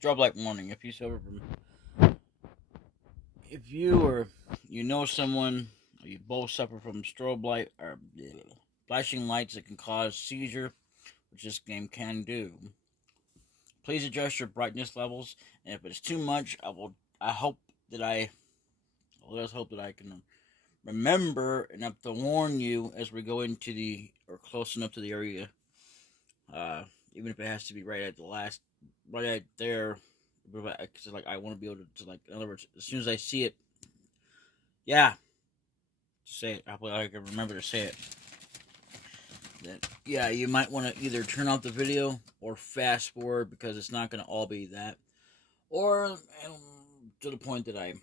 Strobe light warning. If you or you know someone, or you both suffer from strobe light or flashing lights that can cause seizure, which this game can do, please adjust your brightness levels. And if it's too much, I hope that I. Let's hope that I can remember enough to warn you as we go into or close enough to the area. Even if it has to be right at there. Because I want to be able to in other words, as soon as I see it, yeah, say it. Hopefully I can remember to say it. Then, yeah, you might want to either turn off the video or fast forward because it's not going to all be that, or to the point that I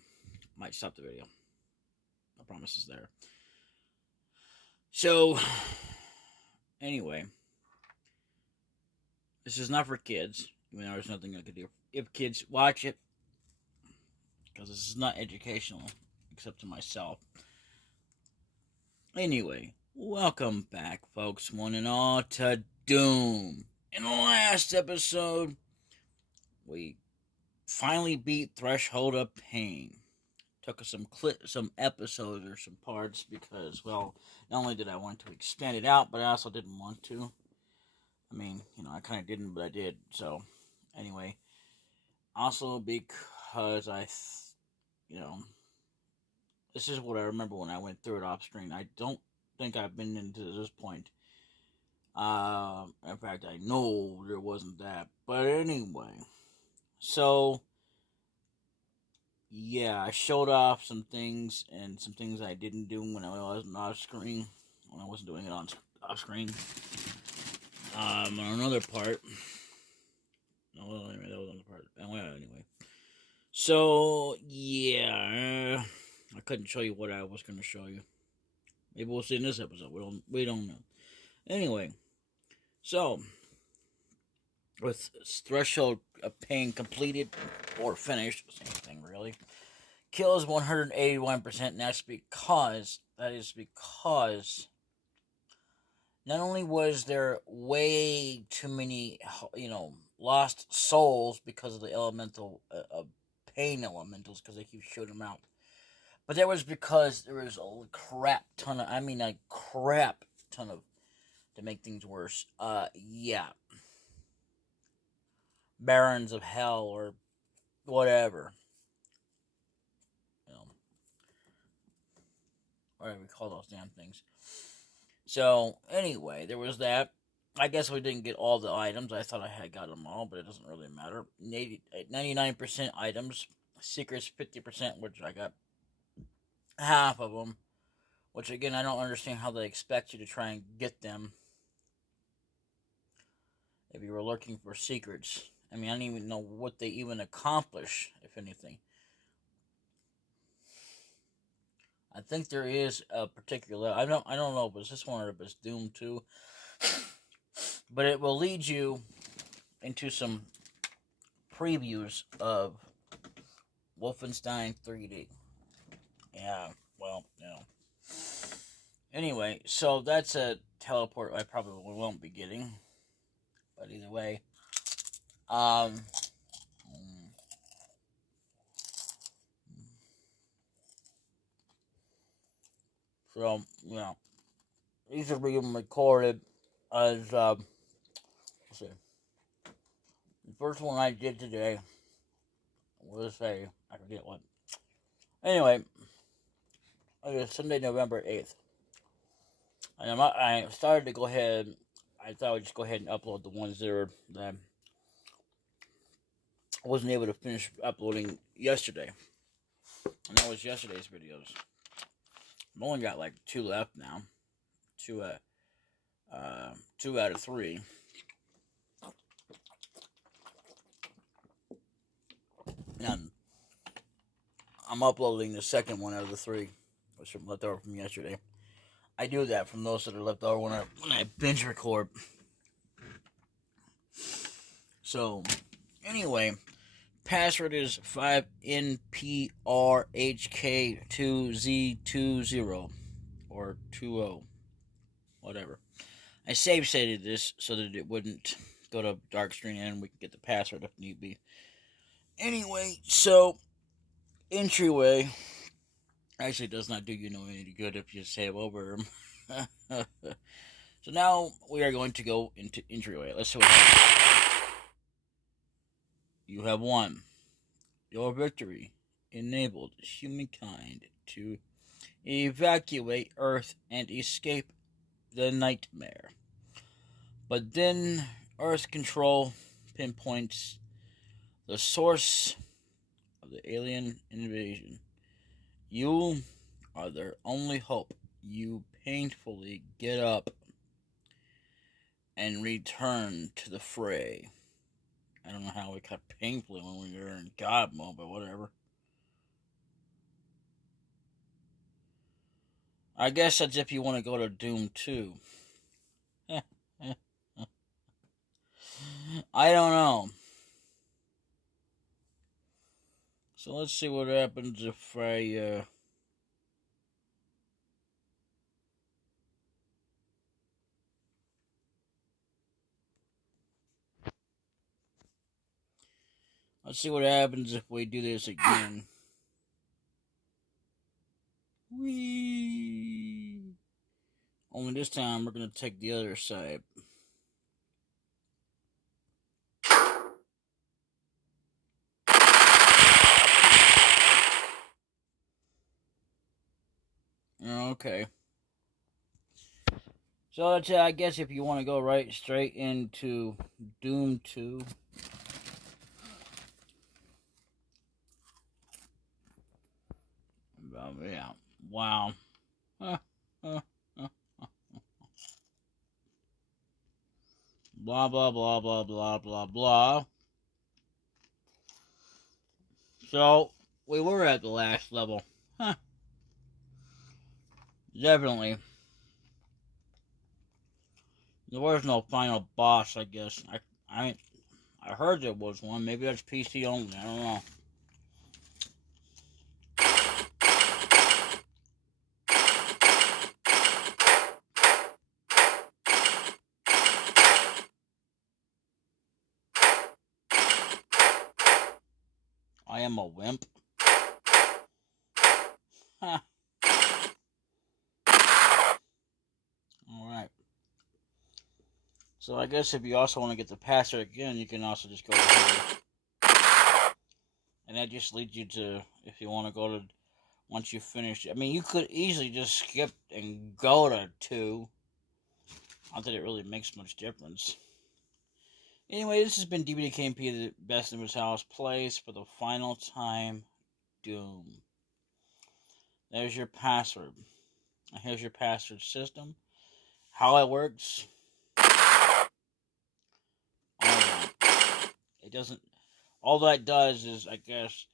might stop the video. No promises there. So, anyway, this is not for kids. Even though there's nothing I could do if kids watch it, because this is not educational, except to myself. Anyway, welcome back, folks, one and all, to Doom. In the last episode, we finally beat Threshold of Pain. Took us some episodes or some parts because, well, not only did I want to expand it out, but I also didn't want to. I mean, I kind of didn't, but I did. So, anyway, also because this is what I remember when I went through it off screen. I don't think I've been into this point. In fact, I know there wasn't that. But anyway, so yeah, I showed off some things and some things I didn't do when I wasn't off screen. When I wasn't doing it off screen. On another part. No, anyway, that was on the part. Anyway. So, yeah, I couldn't show you what I was going to show you. Maybe we'll see in this episode. We don't know. Anyway, so with Threshold of Pain completed or finished, same thing really. Kills 181%, and that is because not only was there way too many, lost souls because of the elemental pain elementals, because they keep shooting them out. But that was because there was a crap ton of, to make things worse. Yeah. Barons of Hell or whatever. Whatever we call those damn things. So, anyway, there was that. I guess we didn't get all the items. I thought I had got them all, but it doesn't really matter. 99% items. Secrets 50%, which I got half of them. Which, again, I don't understand how they expect you to try and get them if you were looking for secrets. I mean, I don't even know what they even accomplish, if anything. I think there is a particular... I don't know if it's this one or if it's Doom 2. But it will lead you into some previews of Wolfenstein 3D. Yeah, well, Anyway, so that's a teleport I probably won't be getting. But either way. So, these are being recorded as, let's see. The first one I did today was I forget what. Anyway, it was Sunday, November 8th. And I started to go ahead, I thought I would just go ahead and upload the ones that I wasn't able to finish uploading yesterday. And that was yesterday's videos. I've only got like 2 left now. 2 out of 3. And I'm uploading the second one out of the 3, which was left over from yesterday. I do that from those that are left over when I binge record. So, anyway, password is 5NPRHK2Z20 or 20, whatever. I save stated this so that it wouldn't go to dark screen and we can get the password if need be. Anyway, so entryway actually does not do you no any good if you save over them. So now we are going to go into entryway. Let's see what happens. You have won. Your victory enabled humankind to evacuate Earth and escape the nightmare. But then Earth control pinpoints the source of the alien invasion. You are their only hope. You painfully get up and return to the fray. I don't know how we cut painfully when we were in God mode, but whatever. I guess that's if you want to go to Doom 2. I don't know. So let's see what happens if I, let's see what happens if we do this again. Whee! Only this time we're going to take the other side. Okay. So that's, I guess if you want to go right straight into Doom 2. Yeah. Wow. Blah, blah, blah, blah, blah, blah, blah. So, we were at the last level. Huh. Definitely. There was no final boss, I guess. I heard there was one. Maybe that's PC only. I don't know. I am a wimp. Huh. Alright. So I guess if you also want to get the password again, you can also just go here. And that just leads you to, if you want to go to, once you finish, I mean, you could easily just skip and go to 2. Not that it really makes much difference. Anyway, this has been DbdKmp, the best in his house, plays for the final time Doom. There's your password. Here's your password system. How it works. It doesn't. All that does is, I guess,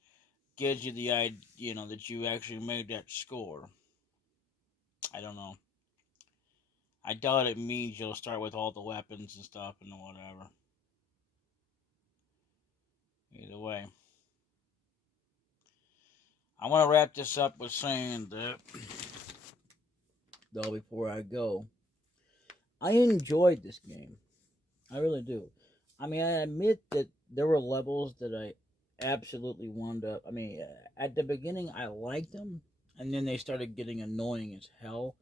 gives you the idea, that you actually made that score. I don't know. I doubt it means you'll start with all the weapons and stuff and whatever. Either way. I want to wrap this up with saying that, though, before I go, I enjoyed this game. I really do. I mean, I admit that there were levels that I absolutely wound up. I mean, at the beginning, I liked them, and then they started getting annoying as hell.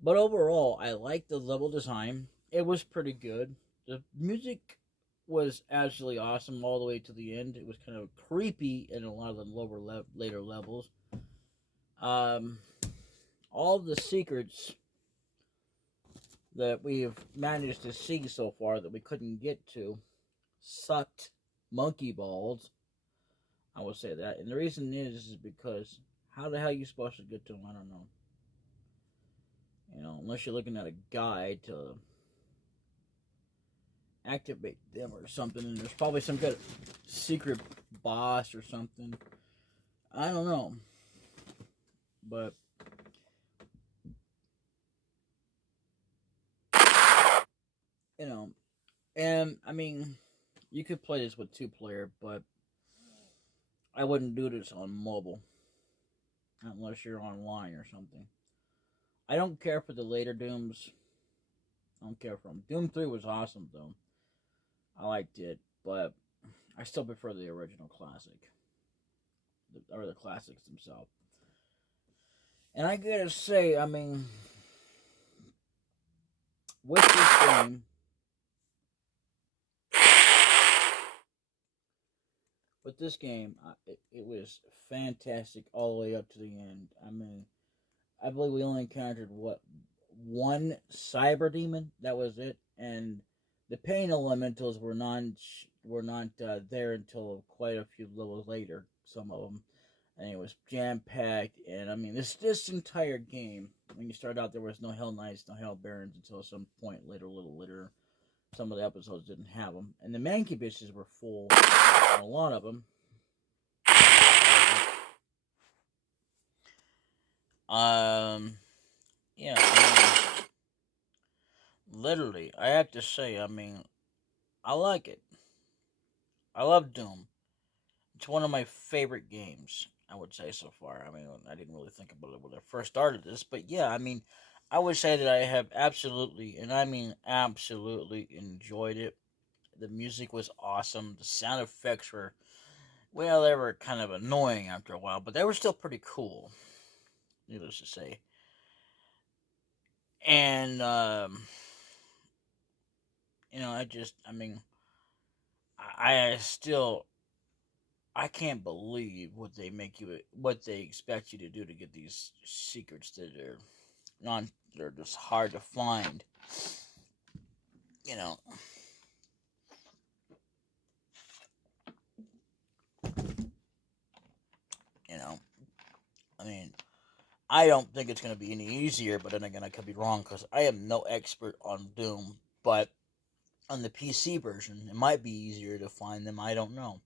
But overall, I liked the level design. It was pretty good. The music was absolutely awesome all the way to the end. It was kind of creepy in a lot of the later levels. All the secrets that we have managed to see so far that we couldn't get to sucked monkey balls. I will say that. And the reason is because how the hell are you supposed to get to them? I don't know. Unless you're looking at a guide to activate them or something, and there's probably some kind of secret boss or something. I don't know. But and I mean, you could play this with 2-player, but I wouldn't do this on mobile unless you're online or something. I don't care for the later Dooms. I don't care for them. Doom 3 was awesome, though. I liked it, but I still prefer the original classic, or the classics themselves. And I gotta say, I mean, with this game, it was fantastic all the way up to the end. I mean, I believe we only encountered one cyber demon. That was it, and the pain elementals were not there until quite a few levels later. Some of them, and it was jam packed. And I mean, this entire game, when you start out, there was no Hell Knights, no Hell Barons until some point later, a little later. Some of the episodes didn't have them, and the mancubuses were full. A lot of them. Yeah, I mean, literally, I have to say, I mean, I like it. I love Doom. It's one of my favorite games, I would say, so far. I mean, I didn't really think about it when I first started this, but yeah, I mean, I would say that I have absolutely, and I mean absolutely, enjoyed it. The music was awesome. The sound effects were, well, they were kind of annoying after a while, but they were still pretty cool, needless to say. And, I mean, I still, I can't believe what they expect you to do to get these secrets that are they're just hard to find. You know, you know. I mean, I don't think it's going to be any easier, but then again, I could be wrong because I am no expert on Doom. But on the PC version, it might be easier to find them. I don't know.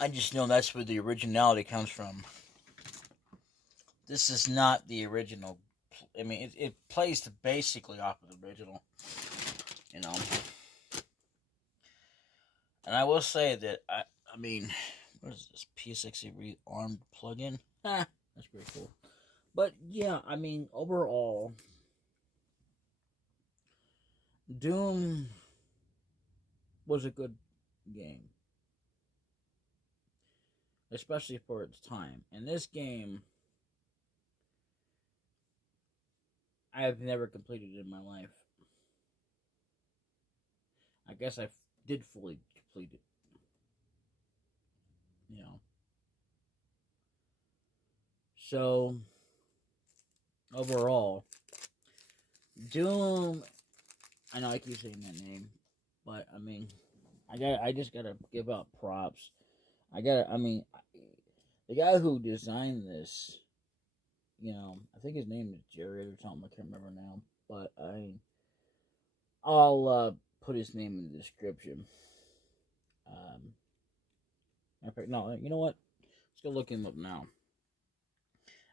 I just know that's where the originality comes from. This is not the original. I mean, it plays basically off of the original. You know. And I will say that, I mean, what is this? P60 rearmed plugin? That's pretty cool. But yeah, I mean, overall, Doom was a good game, especially for its time. And this game, I have never completed in my life. I guess I did fully complete it. You know. So, overall, Doom, I know I keep saying that name, but I mean, I just gotta give out props. I mean, the guy who designed this, I think his name is Jared or something. I can't remember now, but I'll put his name in the description. No, you know what? Let's go look him up now.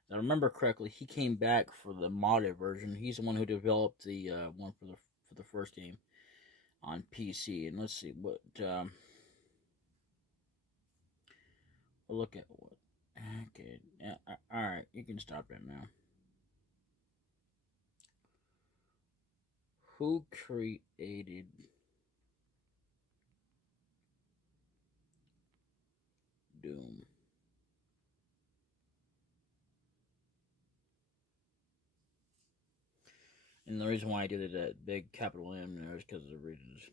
If I remember correctly, he came back for the modded version. He's the one who developed the one for the first game on PC. And let's see what. We'll look at what. Okay, yeah, all right. You can stop that now. Who created Doom? And the reason why I did it at big capital M there is because of the reasons.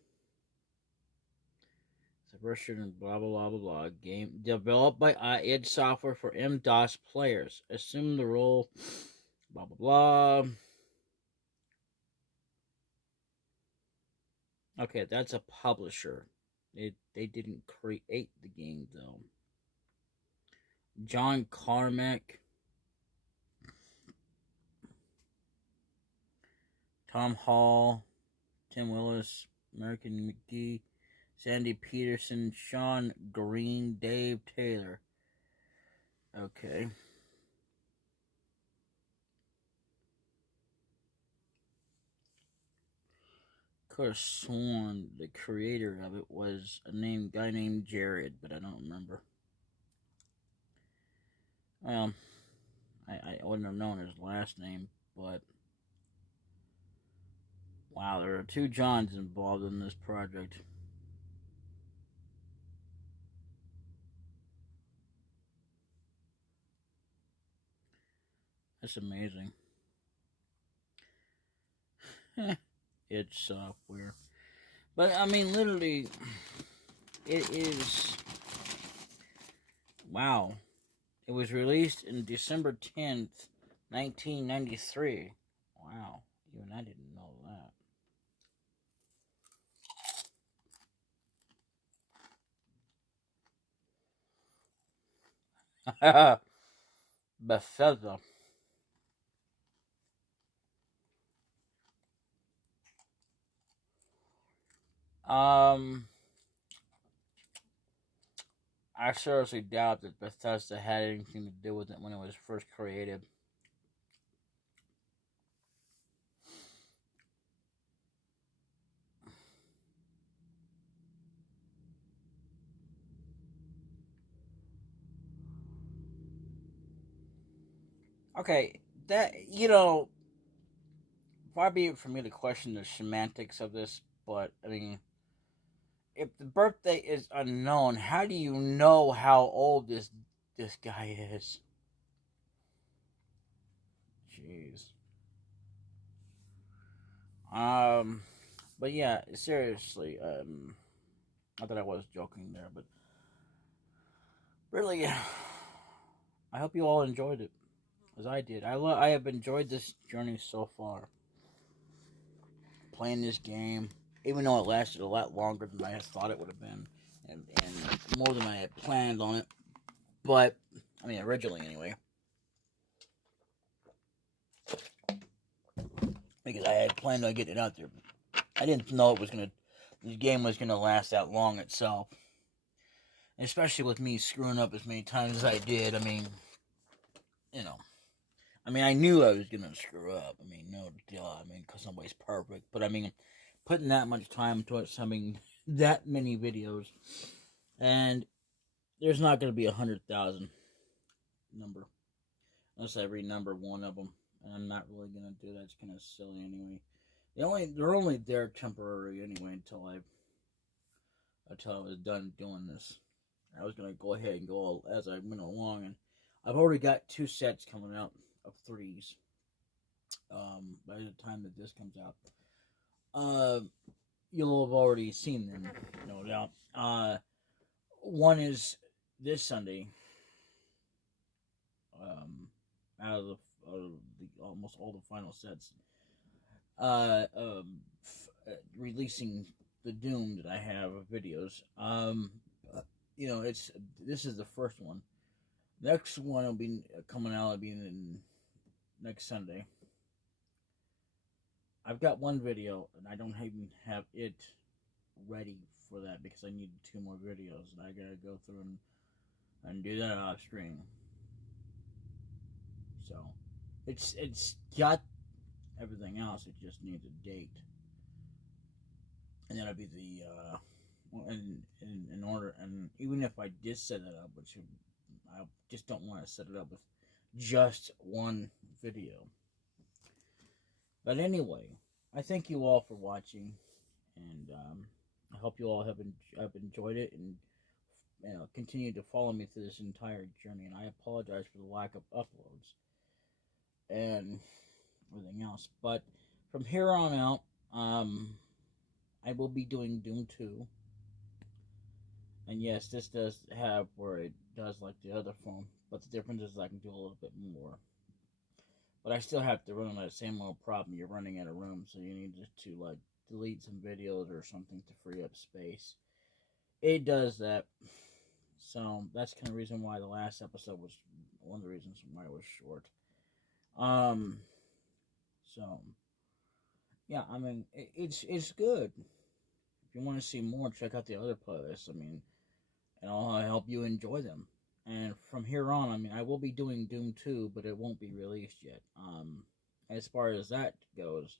The version blah blah blah blah blah. Game developed by id Software for MS-DOS players. Assume the role. Blah blah blah. Okay, that's a publisher. They didn't create the game though. John Carmack, Tom Hall, Tim Willis, American McGee, Sandy Peterson, Sean Green, Dave Taylor. Okay. Could have sworn the creator of it was a guy named Jared, but I don't remember. I wouldn't have known his last name, but wow, there are two Johns involved in this project. That's amazing. It's software. But, I mean, literally, it is... Wow. It was released in December 10th, 1993. Wow. Even I didn't know that. Bethesda. Um... I seriously doubt that Bethesda had anything to do with it when it was first created. Okay, that, far be it for me to question the semantics of this, but, I mean, if the birthday is unknown, how do you know how old this guy is? Jeez. But yeah, seriously, I thought I was joking there, but really, I hope you all enjoyed it as I did. I have enjoyed this journey so far, playing this game, even though it lasted a lot longer than I had thought it would have been, and more than I had planned on it. But I mean, originally anyway, because I had planned on getting it out there. I didn't know the game was gonna last that long itself. Especially with me screwing up as many times as I did. I mean, you know, I knew I was gonna screw up. I mean, no duh. I mean, because nobody's perfect. But I mean, putting that much time towards having that many videos, and there's not gonna be 100,000 number unless I renumber one of them, and I'm not really gonna do that. It's kind of silly anyway. They're only there temporary anyway until I was done doing this. I was gonna go ahead and go as I went along, and I've already got 2 sets coming out of 3s. By the time that this comes out, you'll have already seen them, no doubt. One is this Sunday. Um, out of the almost all the final sets. Releasing the Doom that I have of videos. This is the first one. Next one will be coming out. Will be in next Sunday. I've got one video, and I don't even have it ready for that because I need 2 more videos, and I gotta go through and do that off screen. So, it's got everything else. It just needs a date, and that'll be the in order. And even if I did set it up, which I just don't want to set it up with just one video. But anyway, I thank you all for watching, and I hope you all have enjoyed it, and continue to follow me through this entire journey. And I apologize for the lack of uploads and everything else. But from here on out, I will be doing Doom 2. And yes, this does have where it does like the other phone, but the difference is I can do a little bit more. But I still have to run on that same old problem. You're running out of room, so you need to like delete some videos or something to free up space. It does that. So that's kind of the reason why the last episode was one of the reasons why it was short. So yeah, I mean it's good. If you want to see more, check out the other playlists. I mean, and I'll help you enjoy them. And from here on, I mean, I will be doing Doom 2, but it won't be released yet. As far as that goes,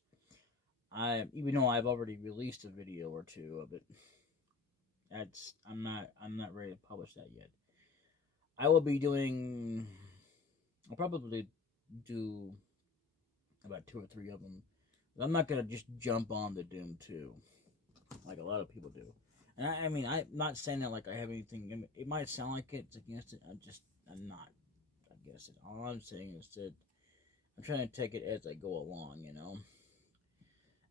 even though I've already released a video or 2 of it, I'm not ready to publish that yet. I will be doing. I'll probably do about 2 or 3 of them. I'm not gonna just jump on the Doom 2 like a lot of people do. And I mean, I'm not saying that like I have anything. It might sound like it's against it. I'm not against it. All I'm saying is that I'm trying to take it as I go along, you know.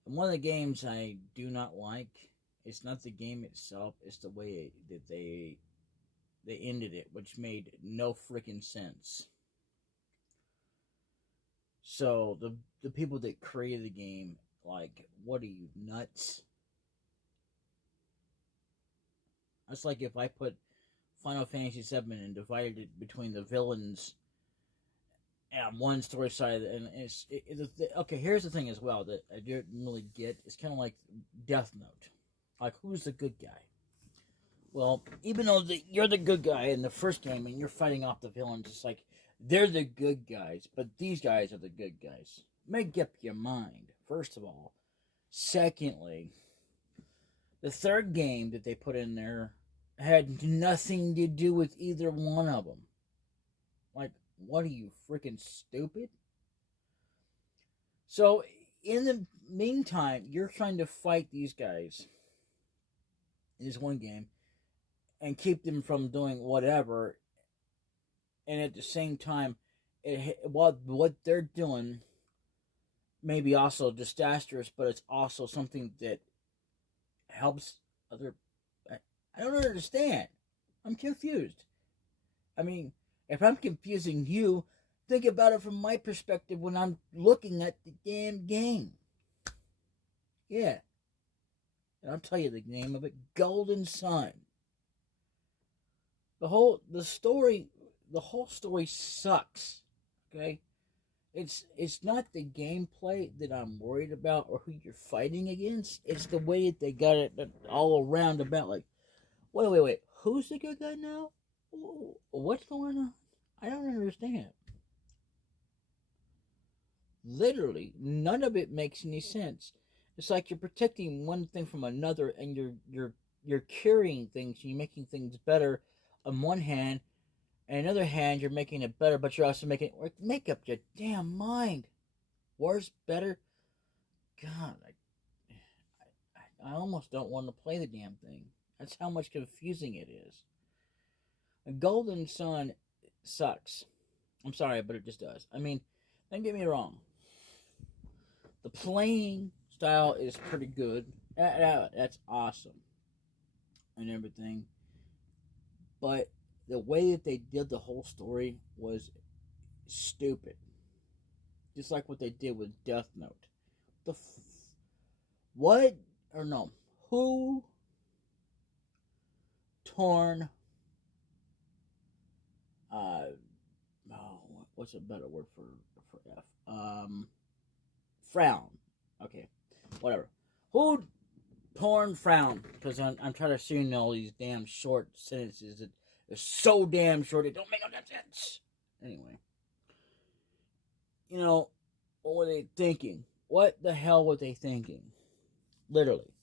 And one of the games I do not like, it's not the game itself, it's the way that they ended it, which made no freaking sense. So the people that created the game, like, what are you, nuts? That's like if I put Final Fantasy VII and divided it between the villains and one story side, and okay. Here's the thing as well that I didn't really get. It's kind of like Death Note. Like, who's the good guy? Well, even though you're the good guy in the first game and you're fighting off the villains, it's like they're the good guys, but these guys are the good guys. Make up your mind, first of all. Secondly, the third game that they put in there had nothing to do with either one of them. Like, what are you, freaking stupid? So, in the meantime, you're trying to fight these guys in this one game and keep them from doing whatever, and at the same time, what they're doing may be also disastrous, but it's also something that helps other. I don't understand. I'm confused. I mean, if I'm confusing you, think about it from my perspective when I'm looking at the damn game. Yeah. And I'll tell you the name of it, Golden Sun. The whole story sucks. Okay? It's not the gameplay that I'm worried about or who you're fighting against. It's the way that they got it all around about, like, wait. Who's the good guy now? What's going on? I don't understand. Literally, none of it makes any sense. It's like you're protecting one thing from another, and you're curing things. And you're making things better on one hand, and on the other hand, you're making it better, but you're also making it work. Make up your damn mind. Worse, better. God, I almost don't want to play the damn thing. That's how much confusing it is. A Golden Sun sucks. I'm sorry, but it just does. I mean, don't get me wrong. The playing style is pretty good. That's awesome. And everything. But the way that they did the whole story was stupid. Just like what they did with Death Note. What? Or no. Who torn... what's a better word for F? Frown. Okay. Whatever. Who torn frown? Because I'm trying to see all these damn short sentences that are so damn short it don't make no sense. Anyway. You know, what were they thinking? What the hell were they thinking? Literally.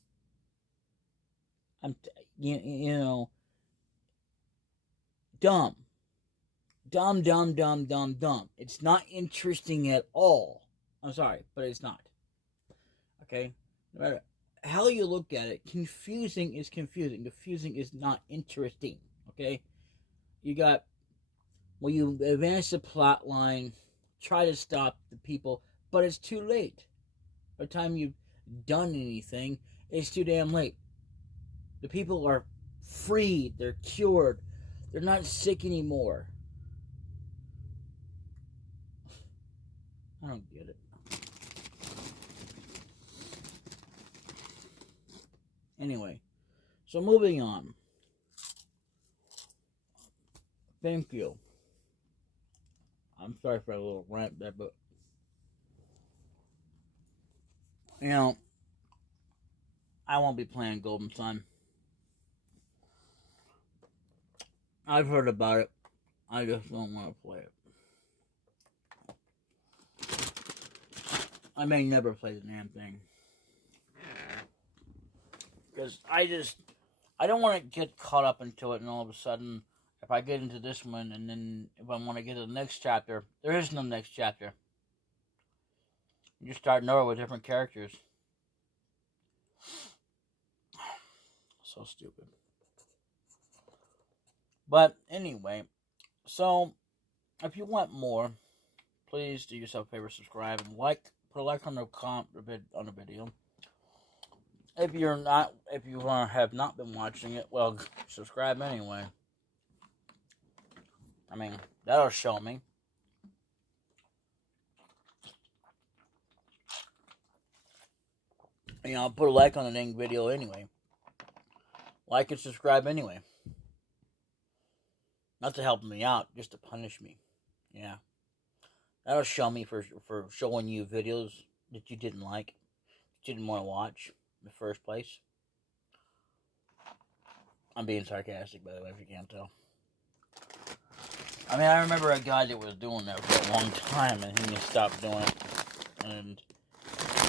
You know, dumb. Dumb. It's not interesting at all. I'm sorry, but it's not. Okay? No matter how you look at it, confusing is confusing. Confusing is not interesting. Okay? You got, well, you advance the plot line, try to stop the people, but it's too late. By the time you've done anything, it's too damn late. The people are freed. They're cured. They're not sick anymore. I don't get it. Anyway, so moving on. Thank you. I'm sorry for a little rant there, but you know, I won't be playing Golden Sun. I've heard about it. I just don't want to play it. I may never play the damn thing. Because I don't want to get caught up into it and all of a sudden, if I get into this one and then if I want to get to the next chapter, there is no next chapter. You just start over with different characters. So stupid. But anyway, so if you want more, please do yourself a favor, subscribe and like. Put a like on the video. If you have not been watching it, well, subscribe anyway. I mean, that'll show me. You know, I'll put a like on the dang video anyway. Like and subscribe anyway. Not to help me out, just to punish me. Yeah. That'll show me for showing you videos that you didn't like, that you didn't want to watch in the first place. I'm being sarcastic, by the way, if you can't tell. I mean, I remember a guy that was doing that for a long time, and he just stopped doing it. And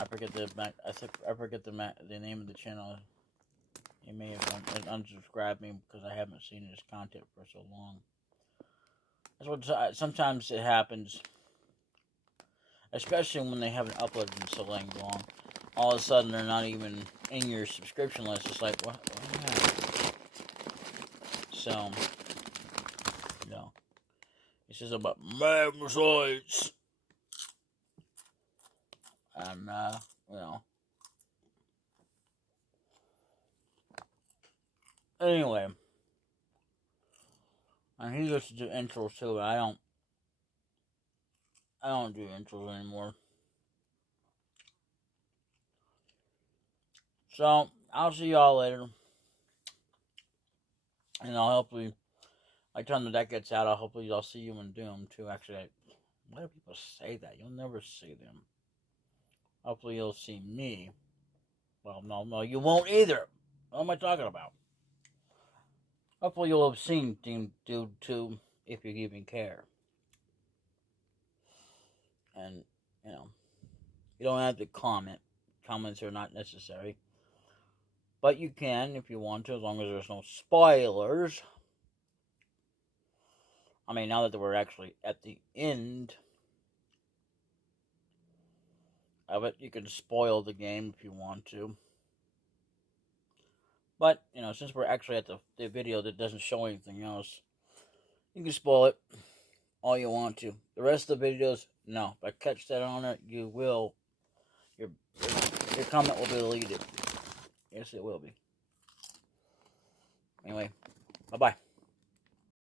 I forget the name of the channel. He may have unsubscribed me because I haven't seen his content for so long. That's what sometimes it happens, especially when they haven't uploaded in so long. All of a sudden, they're not even in your subscription list. It's like, what happened? So, you know, this is about magnesites. And, you know. Anyway. And he used to do intros too, but I don't do intros anymore. So, I'll see y'all later. And I'll hopefully, by the time that gets out, I'll see you in Doom too. Actually, why do people say that? You'll never see them. Hopefully you'll see me. Well, no, you won't either. What am I talking about? Hopefully you'll have seen Doom 2 if you even care. And, you know, you don't have to comment. Comments are not necessary. But you can if you want to, as long as there's no spoilers. I mean, now that we're actually at the end of it, you can spoil the game if you want to. But, you know, since we're actually at the video that doesn't show anything else, you can spoil it all you want to. The rest of the videos, no. If I catch that on it, you will. Your comment will be deleted. Yes, it will be. Anyway, bye-bye.